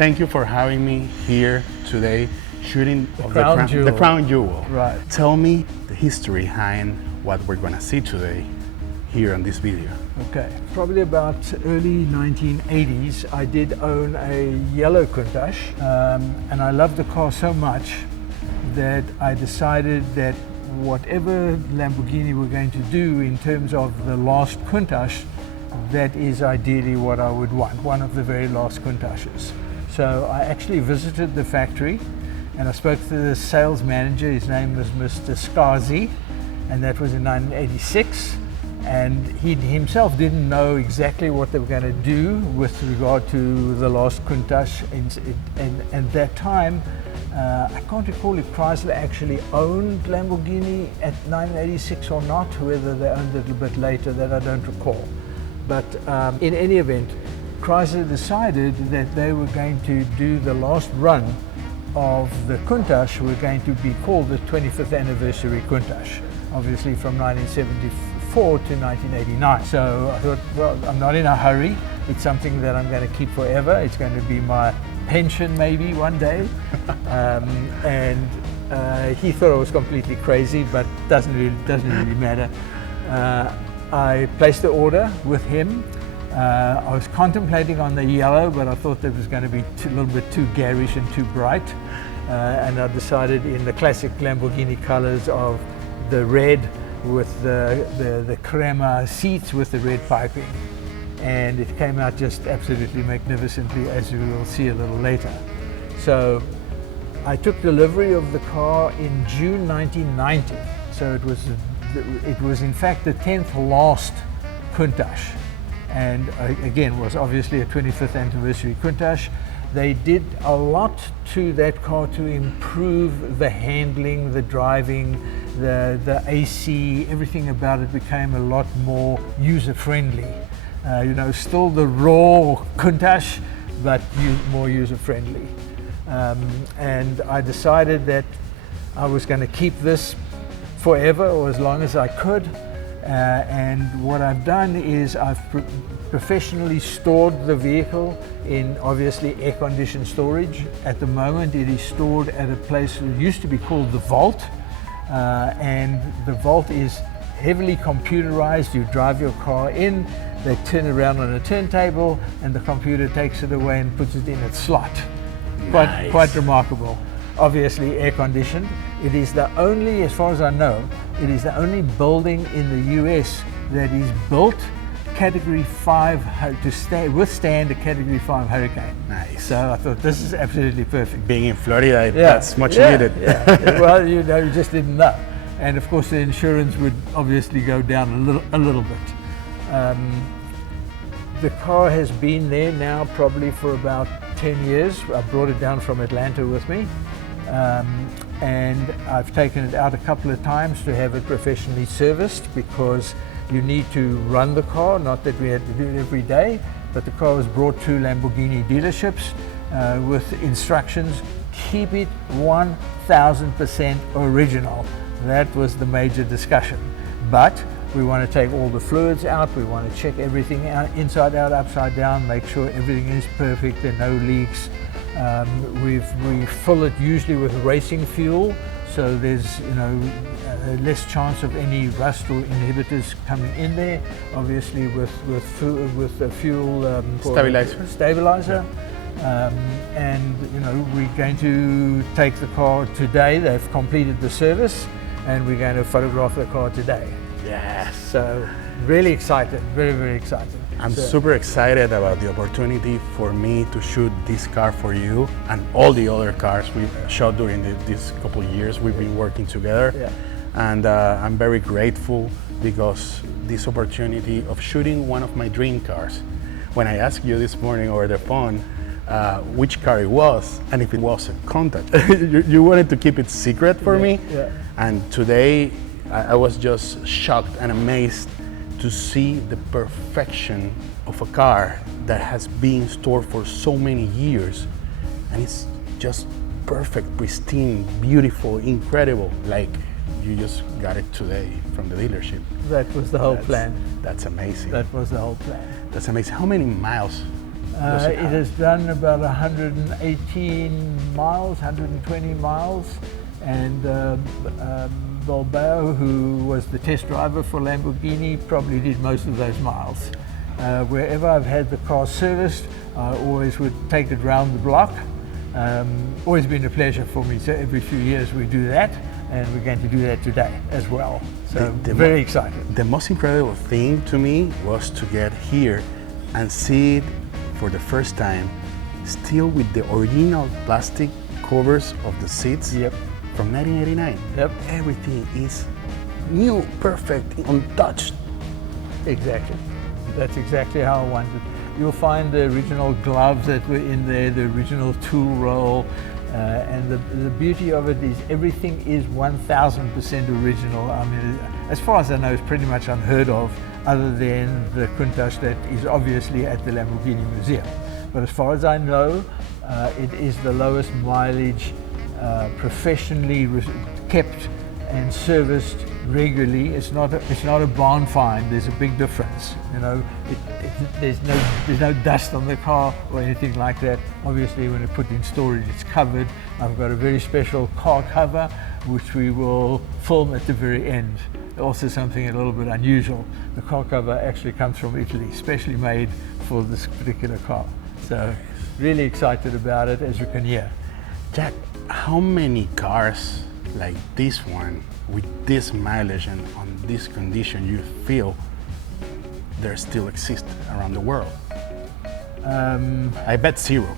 Thank you for having me here today, shooting the crown jewel. Right. Tell me the history behind what we're gonna see today here on this video. Okay, probably about early 1980s, I did own a yellow Countach, and I loved the car so much that I decided that whatever Lamborghini were going to do in terms of the last Countach, that is ideally what I would want, one of the very last Countachs. So I actually visited the factory and I spoke to the sales manager. His name was Mr. Scarzi, and that was in 1986. And he himself didn't know exactly what they were going to do with regard to the last Countach. And at that time, I can't recall if Chrysler actually owned Lamborghini at 1986 or not, whether they owned it a little bit later, that I don't recall. But in any event, Chrysler decided that they were going to do the last run of the Countach were going to be called the 25th anniversary Countach, obviously from 1974 to 1989. So I thought, well, I'm not in a hurry. It's something that I'm going to keep forever. It's going to be my pension maybe one day. He thought I was completely crazy, but doesn't really matter. I placed the order with him. I was contemplating on the yellow, but I thought that was going to be a little bit too garish and too bright. And I decided in the classic Lamborghini colors of the red with the crema seats with the red piping. And it came out just absolutely magnificently, as you will see a little later. So I took delivery of the car in June 1990. So it was in fact the 10th last Countach. And again, was obviously a 25th anniversary Countach. They did a lot to that car to improve the handling, the driving, the AC, everything about it became a lot more user-friendly. Still the raw Countach, but more user-friendly. And I decided that I was going to keep this forever, or as long as I could. And what I've done is I've professionally stored the vehicle in obviously air-conditioned storage. At the moment it is stored at a place that used to be called the Vault, and the Vault is heavily computerized. You drive your car in, they turn around on a turntable, and the computer takes it away and puts it in its slot. Nice. Quite remarkable. Obviously air-conditioned. It is the only, as far as I know, it is the only building in the US that is built Category 5 to withstand a Category 5 hurricane. Nice. So I thought this is absolutely perfect. Being in Florida, that's much needed. Yeah. Well, you just didn't know. And of course the insurance would obviously go down a little bit. The car has been there now probably for about 10 years. I brought it down from Atlanta with me. And I've taken it out a couple of times to have it professionally serviced, because you need to run the car, not that we had to do it every day, but the car was brought to Lamborghini dealerships with instructions: keep it 1000% original. That was the major discussion. But we want to take all the fluids out, we want to check everything out, inside out, upside down, make sure everything is perfect, there are no leaks. We fill it usually with racing fuel, so there's less chance of any rust or inhibitors coming in there. Obviously with the fuel stabilizer. Yeah. And we're going to take the car today. They've completed the service, and we're going to photograph the car today. Yes. So really excited, very, very excited. I'm super excited about the opportunity for me to shoot this car for you and all the other cars we've shot during these couple of years we've been working together. Yeah. And I'm very grateful because this opportunity of shooting one of my dream cars. When I asked you this morning over the phone which car it was and if it was a Countach, you wanted to keep it secret for me. Yeah. And today I was just shocked and amazed to see the perfection of a car that has been stored for so many years, and it's just perfect, pristine, beautiful, incredible, like you just got it today from the dealership. That was the whole plan. That's amazing. That was the whole plan. That's amazing. How many miles It has done about 118 miles, 120 miles, and Bilbao, who was the test driver for Lamborghini, probably did most of those miles. Wherever I've had the car serviced, I always would take it round the block. Always been a pleasure for me, so every few years we do that, and we're going to do that today as well. So very excited. The most incredible thing to me was to get here and see it for the first time, still with the original plastic covers of the seats. Yep. From 1989. Yep. Everything is new, perfect, untouched. Exactly. That's exactly how I wanted. You'll find the original gloves that were in there, the original tool roll, and the beauty of it is everything is 1000% original. I mean, as far as I know, it's pretty much unheard of, other than the Countach that is obviously at the Lamborghini Museum. But as far as I know, it is the lowest mileage, professionally kept and serviced regularly. It's not a barn find. There's a big difference. You know, there's no dust on the car or anything like that. Obviously, when it's put in storage, it's covered. I've got a very special car cover, which we will film at the very end. Also something a little bit unusual. The car cover actually comes from Italy, specially made for this particular car. So really excited about it, as you can hear. Jack, how many cars like this one with this mileage and on this condition you feel there still exist around the world? I bet zero.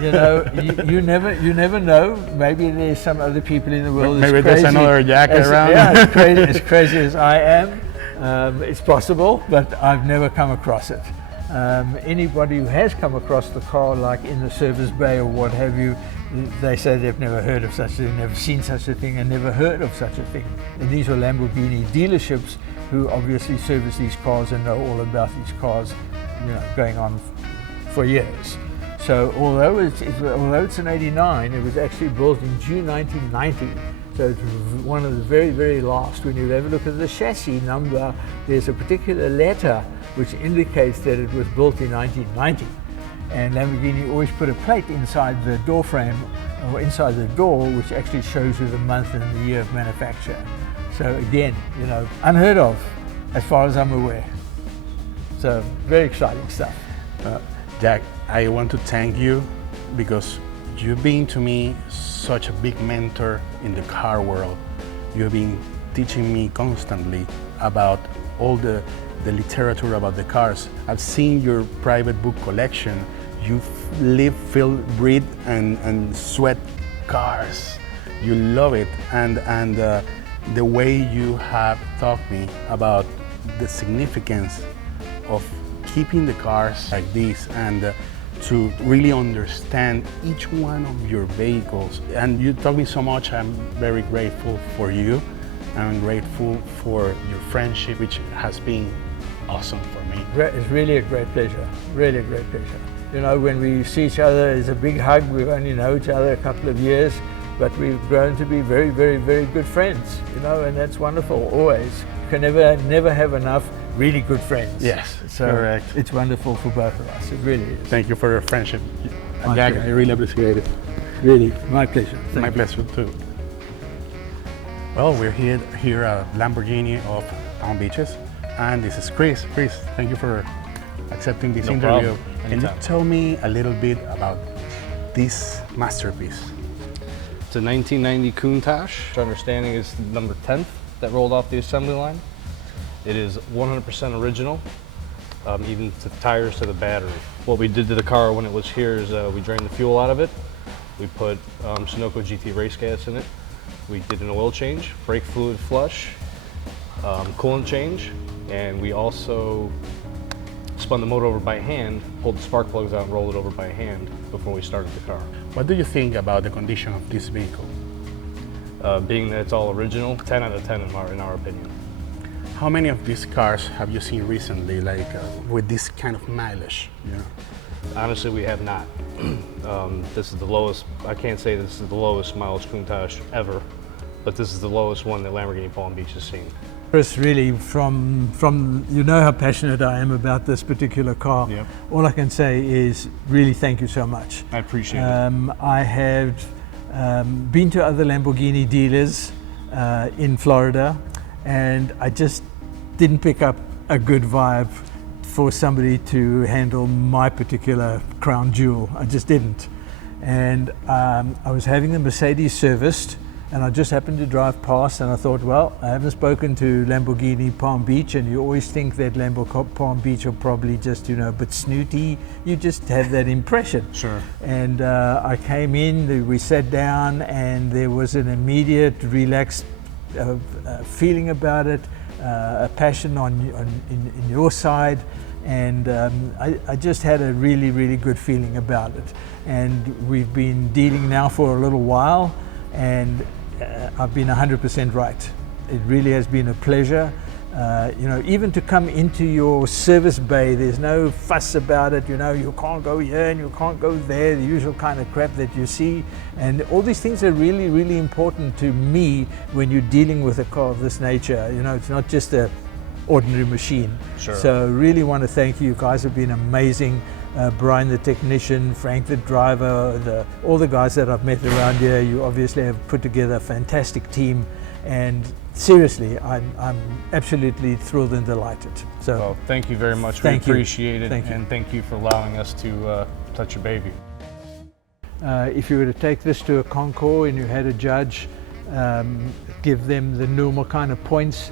You know, you never know. Maybe there's some other people in the world. Maybe there's another Jack around. Yeah, as crazy as I am. It's possible, but I've never come across it. Anybody who has come across the car, like in the service bay or what have you, they say they've never heard of such a thing, never seen such a thing, and never heard of such a thing. And these are Lamborghini dealerships who obviously service these cars and know all about these cars, you know, going on for years. So although it's an 89, it was actually built in June 1990. So it's one of the very, very last. When you have a look at the chassis number, there's a particular letter which indicates that it was built in 1990. And Lamborghini always put a plate inside the door frame or inside the door, which actually shows you the month and the year of manufacture. So again, you know, unheard of as far as I'm aware. So very exciting stuff. Jack, I want to thank you because you've been to me such a big mentor in the car world. You've been teaching me constantly about all the literature about the cars. I've seen your private book collection. You live, feel, breathe, and sweat cars. You love it, and the way you have taught me about the significance of keeping the cars like this and to really understand each one of your vehicles. And you taught me so much. I'm very grateful for you. I'm grateful for your friendship, which has been awesome for me. It's really a great pleasure, really a great pleasure. You know, when we see each other, it's a big hug. We've only known each other a couple of years, but we've grown to be very, very, very good friends, you know, and that's wonderful, always. You can never have enough really good friends. Yes, so correct. It's wonderful for both of us, it really is. Thank you for your friendship. My Jack, pleasure. I really appreciate it. Really, my pleasure. My pleasure too. Well, we're here at Lamborghini of Palm Beaches, and this is Chris. Chris, thank you for accepting this interview. Can you tell me a little bit about this masterpiece? It's a 1990 Countach. Our understanding is number 10th that rolled off the assembly line. It is 100% original, even to the tires, to the battery. What we did to the car when it was here is we drained the fuel out of it. We put Sunoco GT race gas in it. We did an oil change, brake fluid flush, coolant change, and we also spun the motor over by hand, pulled the spark plugs out and rolled it over by hand before we started the car. What do you think about the condition of this vehicle? Being that it's all original, 10 out of 10 in our opinion. How many of these cars have you seen recently, like with this kind of mileage? You know? Honestly, we have not. This is the lowest, I can't say this is the lowest mileage Countach ever, but this is the lowest one that Lamborghini Palm Beach has seen. Chris, really, from you know how passionate I am about this particular car. Yep. All I can say is really thank you so much. I appreciate it. I have been to other Lamborghini dealers in Florida, and I just didn't pick up a good vibe for somebody to handle my particular crown jewel. I just didn't. And I was having the Mercedes serviced, and I just happened to drive past, and I thought, well, I haven't spoken to Lamborghini Palm Beach, and you always think that Lamborghini Palm Beach are probably just, you know, a bit snooty. You just have that impression. Sure. And I came in, we sat down, and there was an immediate relaxed feeling about it, a passion in your side, and I just had a really, really good feeling about it. And we've been dealing now for a little while, and I've been 100% right. It really has been a pleasure. You know, even to come into your service bay, there's no fuss about it. You know, you can't go here and you can't go there, the usual kind of crap that you see. And all these things are really, really important to me when you're dealing with a car of this nature. You know, it's not just an ordinary machine. Sure. So I really want to thank you. You guys have been amazing. Brian the technician, Frank the driver, all the guys that I've met around here, you obviously have put together a fantastic team, and seriously, I'm absolutely thrilled and delighted. So, well, thank you very much. Thank we you. appreciate it, Thank you. and thank you for allowing us to touch your baby. If you were to take this to a concours and you had a judge, give them the normal kind of points,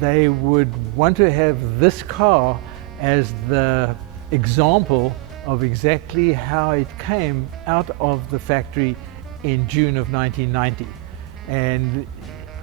they would want to have this car as the example of exactly how it came out of the factory in June of 1990. And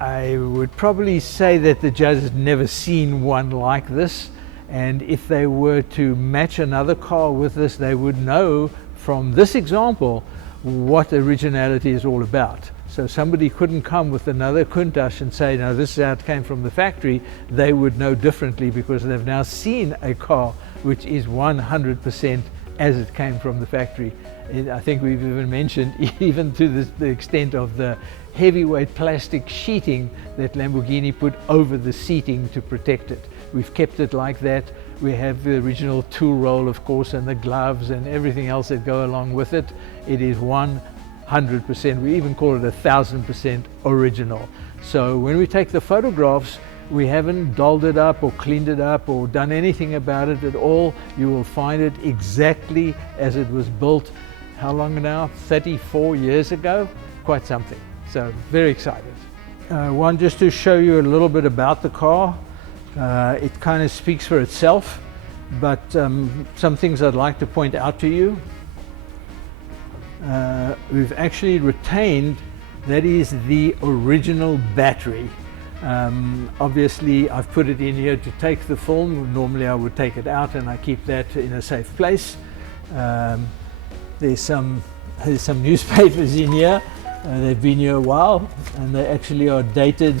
I would probably say that the judge has never seen one like this, and if they were to match another car with this, they would know from this example what originality is all about. So somebody couldn't come with another Countach and say, no, this is how it came from the factory. They would know differently because they've now seen a car which is 100% as it came from the factory. I think we've even mentioned, even to the extent of the heavyweight plastic sheeting that Lamborghini put over the seating to protect it. We've kept it like that. We have the original tool roll, of course, and the gloves and everything else that go along with it. It is 100%, we even call it 1,000% original. So when we take the photographs, we haven't dolled it up or cleaned it up or done anything about it at all. You will find it exactly as it was built. How long now? 34 years ago? Quite something. So very excited. One, just to show you a little bit about the car. It kind of speaks for itself, but some things I'd like to point out to you. We've actually retained, that is the original battery. Obviously I've put it in here to take the film. Normally I would take it out and I keep that in a safe place. There's some newspapers in here. They've been here a while, and they actually are dated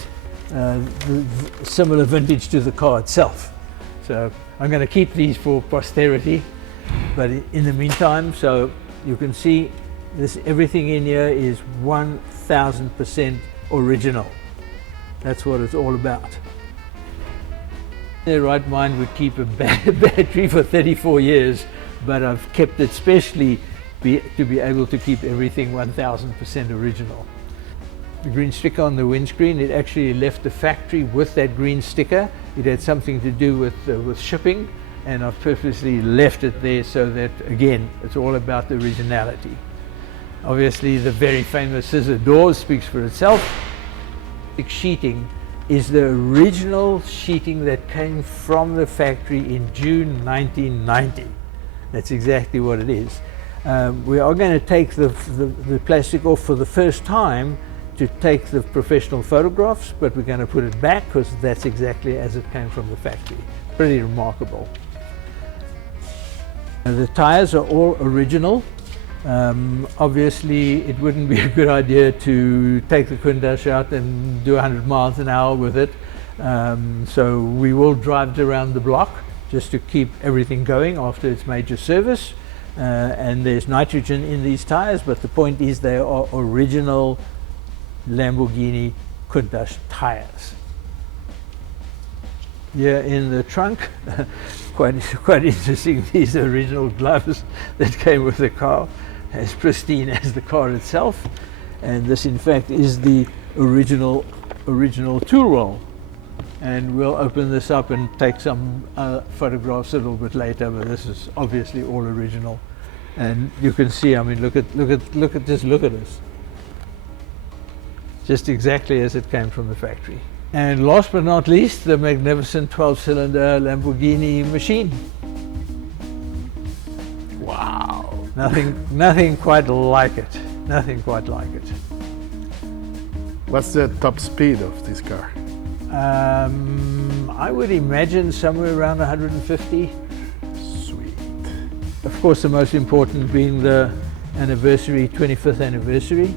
similar vintage to the car itself. So I'm going to keep these for posterity, but in the meantime, so you can see this, everything in here is 1,000% original. That's what it's all about. In their right mind would keep a battery for 34 years, but I've kept it specially to be able to keep everything 1,000% original. The green sticker on the windscreen, it actually left the factory with that green sticker. It had something to do with shipping, and I've purposely left it there so that, again, it's all about the originality. Obviously, the very famous scissor doors speaks for itself. The sheeting is the original sheeting that came from the factory in June 1990. That's exactly what it is. We are going to take the plastic off for the first time to take the professional photographs, but we're going to put it back because that's exactly as it came from the factory. Pretty remarkable. The tires are all original. Obviously it wouldn't be a good idea to take the Countach out and do 100 miles an hour with it. So we will drive it around the block just to keep everything going after its major service. And there's nitrogen in these tires, but the point is they are original Lamborghini Countach tires. Here in the trunk, quite interesting, these are original gloves that came with the car, as pristine as the car itself. And this in fact is the original tool roll. And we'll open this up and take some photographs a little bit later, but this is obviously all original. And you can see, I mean, look at this. Just exactly as it came from the factory. And last but not least, the magnificent 12-cylinder Lamborghini machine. Wow. Nothing quite like it. Nothing quite like it. What's the top speed of this car? I would imagine somewhere around 150. Sweet. Of course, the most important being the anniversary, 25th anniversary.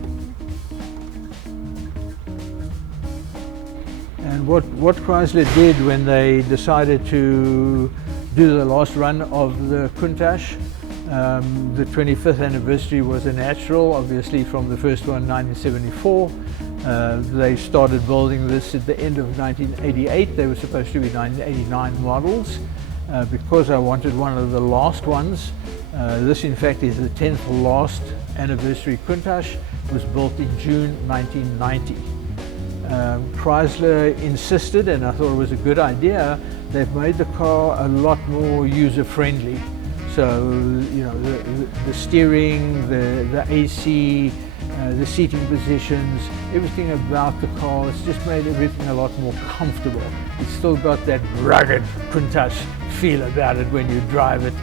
And what Chrysler did when they decided to do the last run of the Countach, the 25th anniversary was a natural, obviously from the first one, 1974. They started building this at the end of 1988. They were supposed to be 1989 models. Because I wanted one of the last ones, this in fact is the 10th last anniversary Countach, was built in June 1990. Chrysler insisted, and I thought it was a good idea, they've made the car a lot more user-friendly. So, you know, the steering, the AC, the seating positions, everything about the car, it's just made everything a lot more comfortable. It's still got that rugged Countach feel about it when you drive it.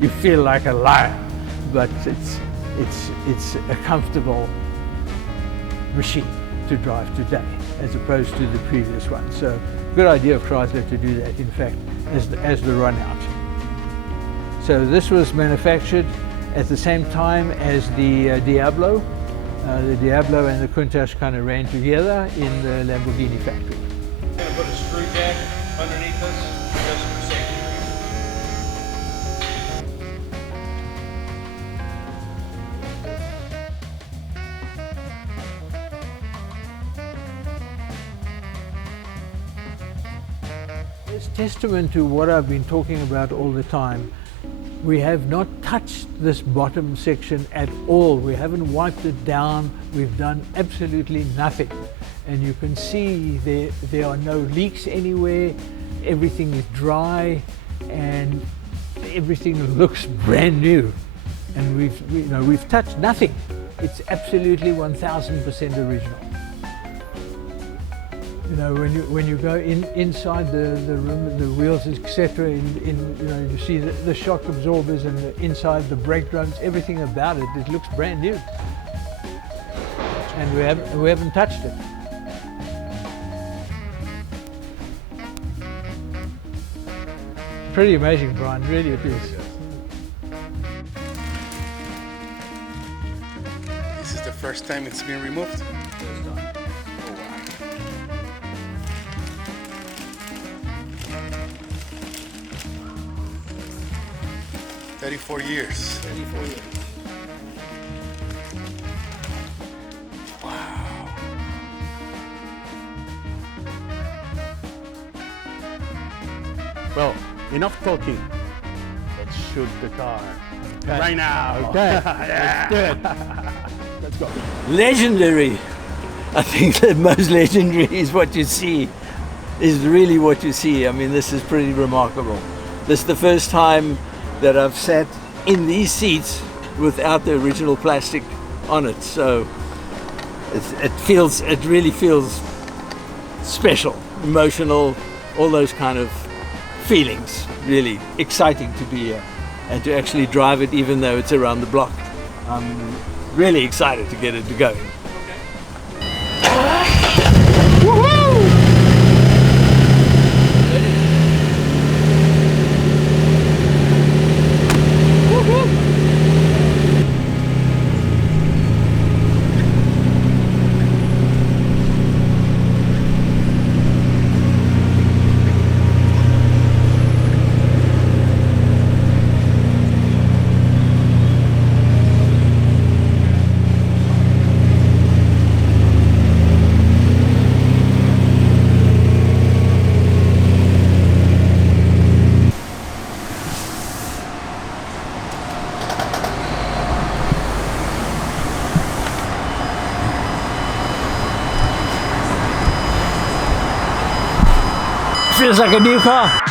You feel like a lion, but it's a comfortable machine to drive today, as opposed to the previous one. So, good idea of Chrysler to do that, in fact, as the run out. So this was manufactured at the same time as the Diablo. The Diablo and the Countach kind of ran together in the Lamborghini factory. I'm going to put a screw jack underneath this just for safety reasons. It's testament to what I've been talking about all the time. We have not touched this bottom section at all. We haven't wiped it down. We've done absolutely nothing. And you can see there are no leaks anywhere. Everything is dry and everything looks brand new. And we've touched nothing. It's absolutely 1000% original. You know, when you go inside the room, the wheels, etc., you see the shock absorbers and inside the brake drums, everything about it, it looks brand new. And we haven't touched it. Pretty amazing, Brian, really it is. This is the first time it's been removed? 34 years. 34 years. Wow. Well, enough talking. Let's shoot the car. Okay. Right now. Okay. Let's do it. Let's go. Legendary. I think the most legendary is what you see, is really what you see. I mean, this is pretty remarkable. This is the first time that I've sat in these seats without the original plastic on it. So it really feels special, emotional, all those kind of feelings. Really exciting to be here and to actually drive it, even though it's around the block. I'm really excited to get it going. feels like a new car.